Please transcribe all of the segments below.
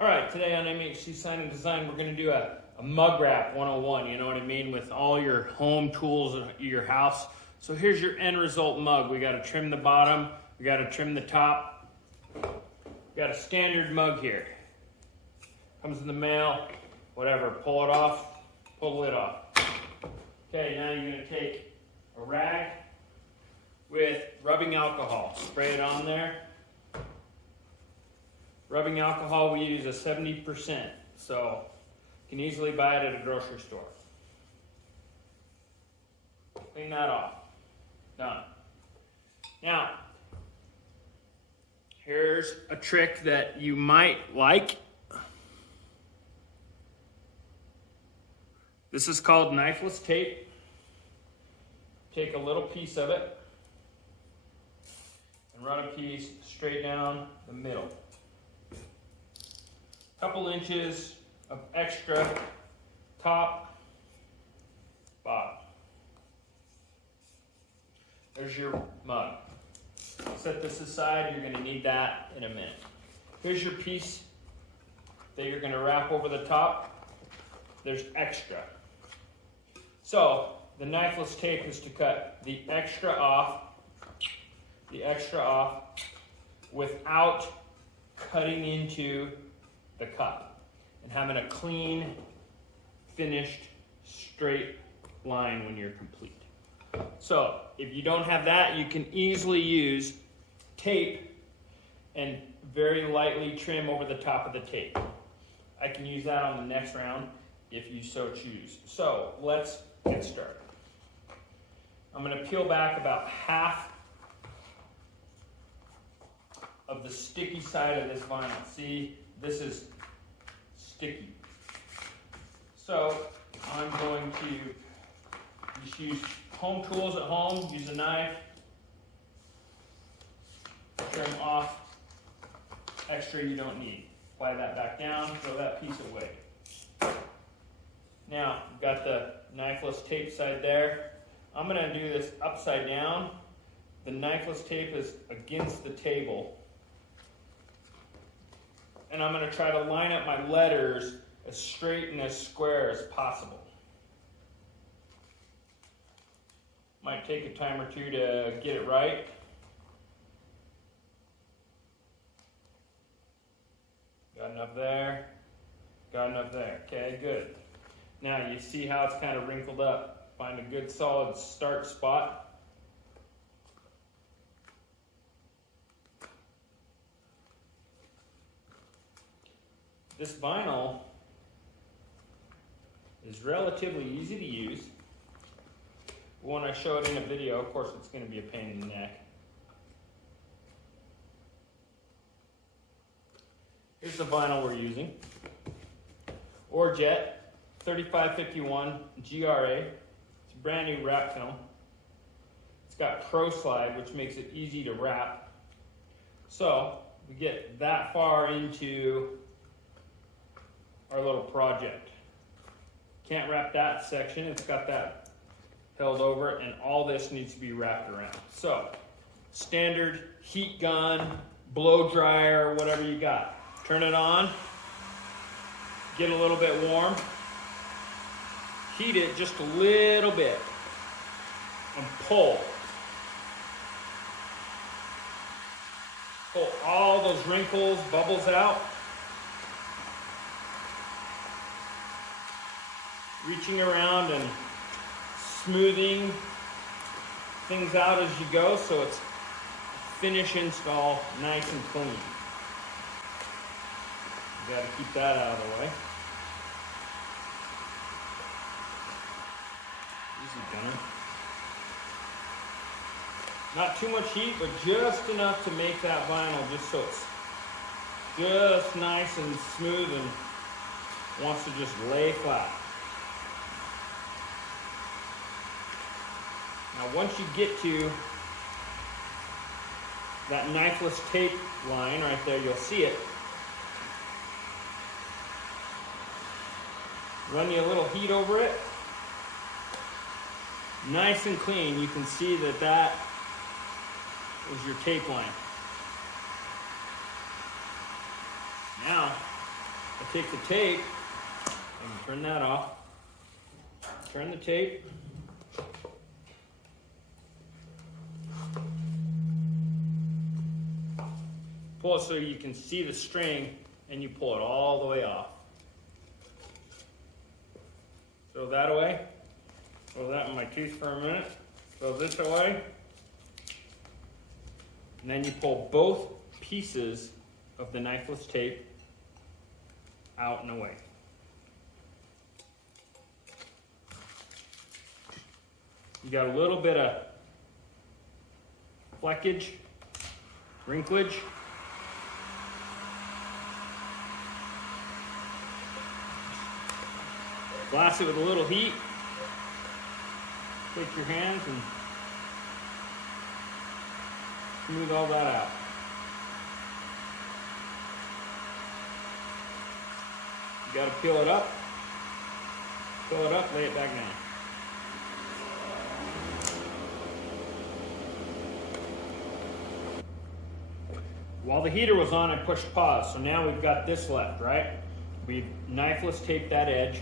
All right, today on MHC Sign and Design, we're going to do a mug wrap 101, you know what I mean, with all your home tools in your house. So here's your end result mug. We got to trim the bottom, we got to trim the top. We got a standard mug here. Comes in the mail, whatever, pull it off, pull the lid off. Okay, now you're going to take a rag with rubbing alcohol, spray it on there. Rubbing alcohol, we use a 70%, so you can easily buy it at a grocery store. Clean that off. Done. Now, here's a trick that you might like. This is called knifeless tape. Take a little piece of it and run a piece straight down the middle. Couple inches of extra top, bottom. There's your mug. Set this aside, you're gonna need that in a minute. Here's your piece that you're gonna wrap over the top. There's extra. So, the knifeless tape is to cut the extra off without cutting into the cup and having a clean, finished, straight line when you're complete. So if you don't have that, you can easily use tape and very lightly trim over the top of the tape. I can use that on the next round if you so choose. So let's get started. I'm going to peel back about half of the sticky side of this vinyl. See, this is sticky. So I'm going to just use home tools at home, use a knife, trim off extra you don't need. Apply that back down, throw that piece away. Now, we've got the knifeless tape side there. I'm going to do this upside down. The knifeless tape is against the table. And I'm going to try to line up my letters as straight and as square as possible. Might take a time or two to get it right. Got enough there. Got enough there. Okay, good. Now you see how it's kind of wrinkled up. Find a good solid start spot. This vinyl is relatively easy to use. When I show it in a video, of course, it's going to be a pain in the neck. Here's the vinyl we're using. Orajet 3551 GRA. It's a brand new wrap film. It's got Proslide, which makes it easy to wrap. So we get that far into our little project. Can't wrap that section, it's got that held over, and all this needs to be wrapped around. So, standard heat gun, blow dryer, whatever you got. Turn it on, get a little bit warm, heat it just a little bit, and pull. Pull all those wrinkles, bubbles out. Reaching around and smoothing things out as you go so it's finish install nice and clean. You got to keep that out of the way. Easy gunner. Not too much heat, but just enough to make that vinyl just so it's just nice and smooth and wants to just lay flat. Now once you get to that knifeless tape line right there, you'll see it. Run you a little heat over it. Nice and clean. You can see that that is your tape line. Now, I take the tape, I can turn that off, turn the tape, pull it so you can see the string, and you pull it all the way off. Throw that away, throw that in my tooth for a minute, throw this away, and then you pull both pieces of the knifeless tape out and away. You got a little bit of fleckage, wrinklage. Glass it with a little heat. Take your hands and smooth all that out. You gotta peel it up, lay it back down. While the heater was on, I pushed pause, so now we've got this left, right? We've knifeless taped that edge,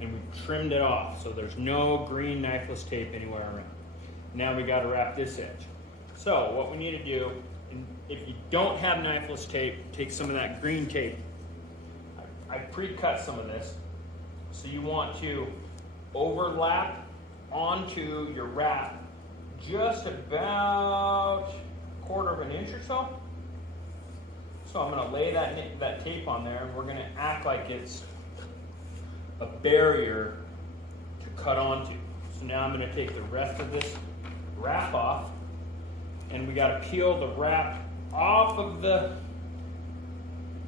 and we've trimmed it off, so there's no green knifeless tape anywhere around. Now we gotta wrap this edge. So what we need to do, if you don't have knifeless tape, take some of that green tape. I pre-cut some of this, so you want to overlap onto your wrap just about a quarter of an inch or so. So I'm gonna lay that tape on there, and we're gonna act like it's a barrier to cut onto. So now I'm gonna take the rest of this wrap off, and we gotta peel the wrap off of the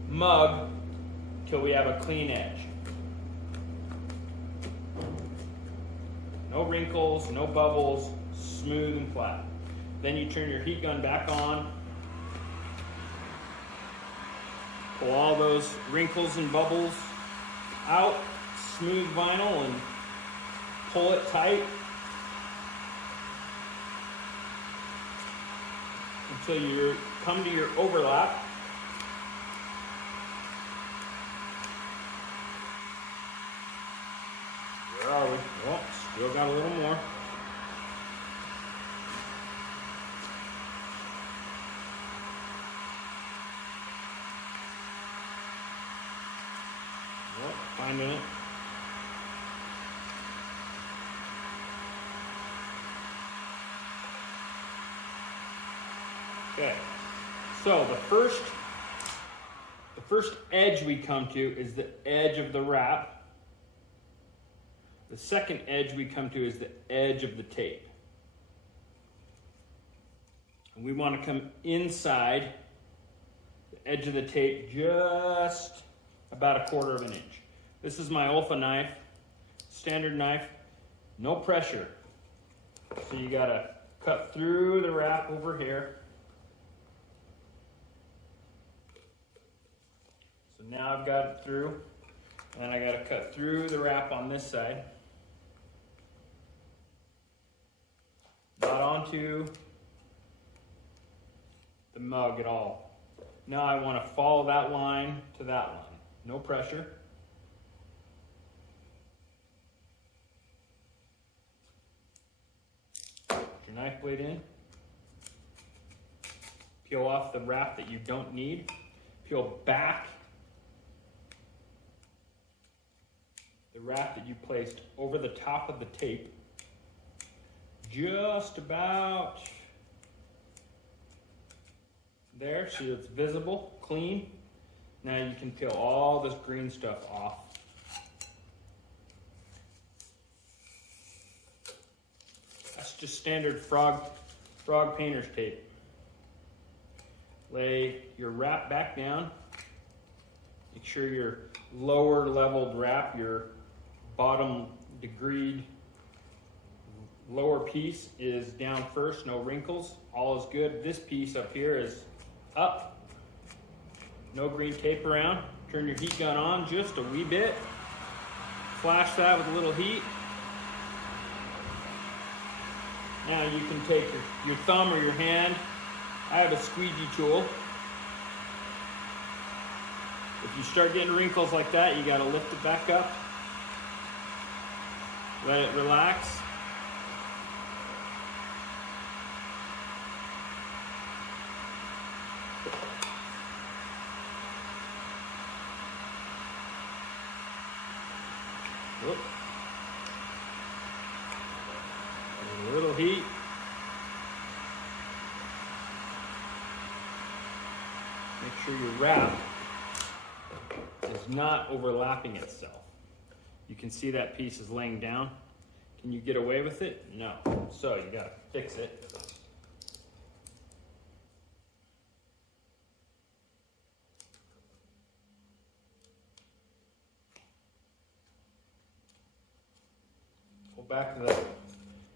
mug till we have a clean edge. No wrinkles, no bubbles, smooth and flat. Then you turn your heat gun back on, pull all those wrinkles and bubbles out, smooth vinyl, and pull it tight until you come to your overlap. Where are we? Oh, still got a little more. Oh, finding it. Okay, so the first edge we come to is the edge of the wrap. The second edge we come to is the edge of the tape. And we want to come inside the edge of the tape just about a quarter of an inch. This is my Olfa knife, standard knife, no pressure. So you gotta cut through the wrap over here. So now I've got it through, and I gotta cut through the wrap on this side. Not onto the mug at all. Now I want to follow that line to that line. No pressure. Put your knife blade in. Peel off the wrap that you don't need. Peel back the wrap that you placed over the top of the tape. Just about there, so it's visible, clean. Now you can peel all this green stuff off. That's just standard frog painter's tape. Lay your wrap back down. Make sure your lower leveled wrap, your bottom degreed lower piece is down first, no wrinkles, all is good. This piece up here is up, no green tape around. Turn your heat gun on just a wee bit, flash that with a little heat. Now you can take your thumb or your hand, I have a squeegee tool, If you start getting wrinkles like that, you gotta lift it back up. Let it relax. Whoop. A little heat. Make sure your wrap is not overlapping itself. You can see that piece is laying down. Can you get away with it? No. So you gotta fix it. Pull back to that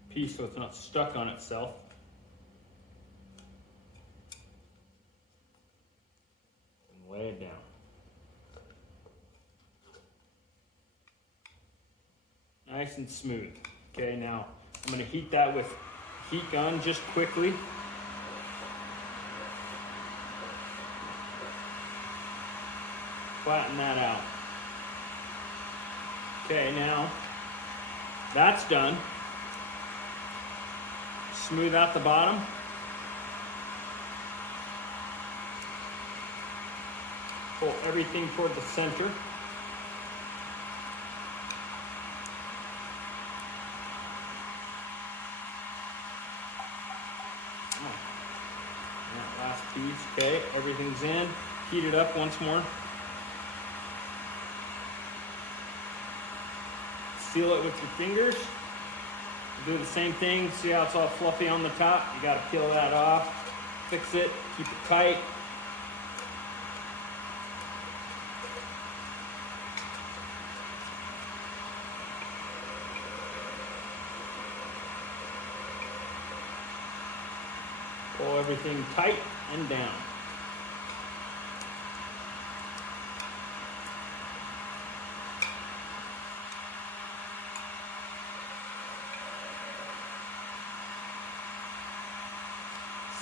piece so it's not stuck on itself. And lay it down. Nice and smooth. Okay, now I'm going to heat that with heat gun just quickly. Flatten that out. Okay, now that's done. Smooth out the bottom. Pull everything toward the center. That last piece, okay, everything's in. Heat it up once more. Seal it with your fingers. Do the same thing. See how it's all fluffy on the top? You gotta peel that off. Fix it, keep it tight. Pull everything tight and down.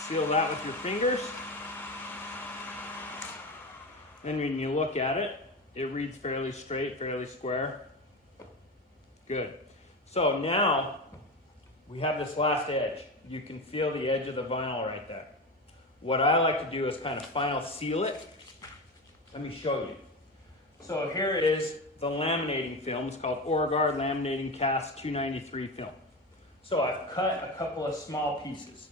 Seal that with your fingers. And when you look at it, it reads fairly straight, fairly square. Good. So now we have this last edge. You can feel the edge of the vinyl right there. What I like to do is kind of final seal it. Let me show you. So here is the laminating film. It's called Oraguard Laminating Cast 293 film. So I've cut a couple of small pieces.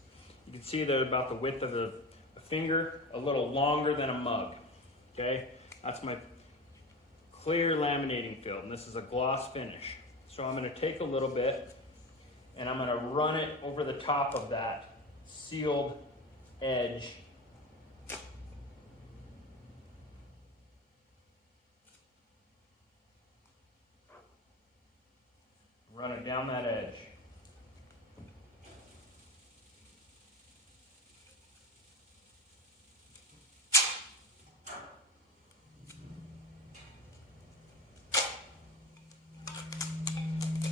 You can see they're about the width of a finger, a little longer than a mug. Okay, that's my clear laminating film. This is a gloss finish. So I'm going to take a little bit and I'm going to run it over the top of that sealed edge. Run it down that edge.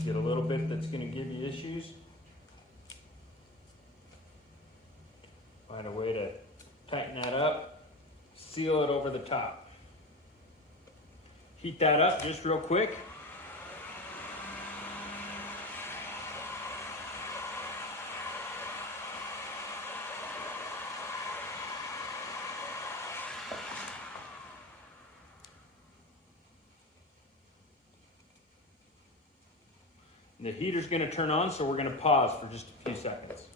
Get a little bit that's going to give you issues. Find a way to tighten that up. Seal it over the top. Heat that up just real quick. The heater's going to turn on, so we're going to pause for just a few seconds.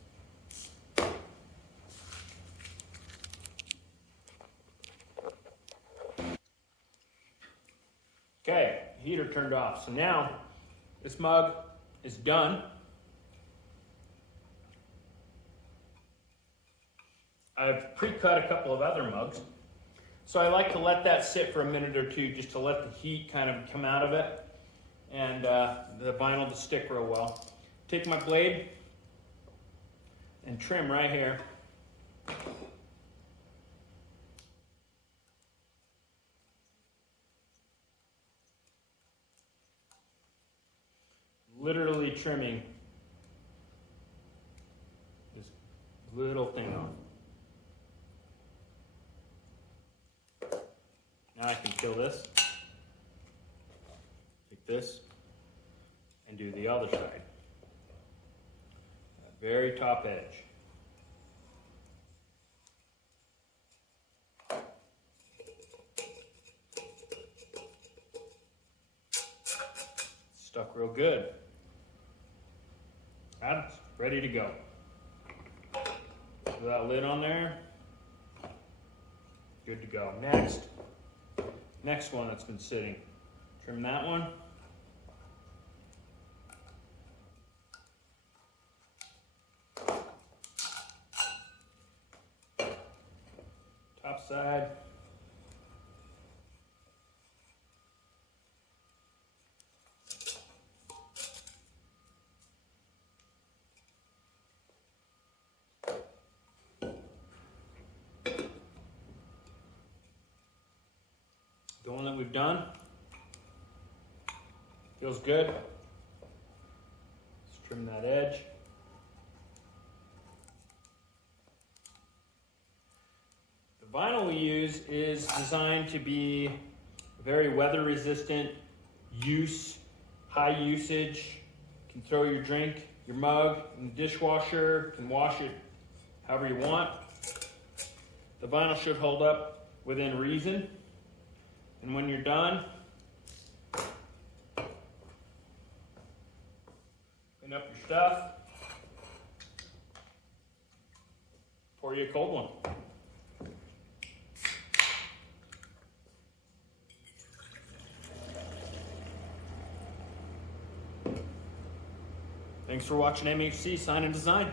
Okay, heater turned off. So now this mug is done. I've pre-cut a couple of other mugs. So I like to let that sit for a minute or two just to let the heat kind of come out of it and the vinyl to stick real well. Take my blade and trim right here. Literally trimming this little thing off. Now I can kill this, like this, and do the other side. That very top edge. Stuck real good. That's ready to go. With that lid on there, good to go. Next one that's been sitting. Trim that one. Top side. The one that we've done feels good. Let's trim that edge. The vinyl we use is designed to be very weather resistant, high usage. You can throw your drink, your mug in the dishwasher, you can wash it however you want. The vinyl should hold up within reason. And when you're done, clean up your stuff, pour you a cold one. Thanks for watching MHC Sign and Design.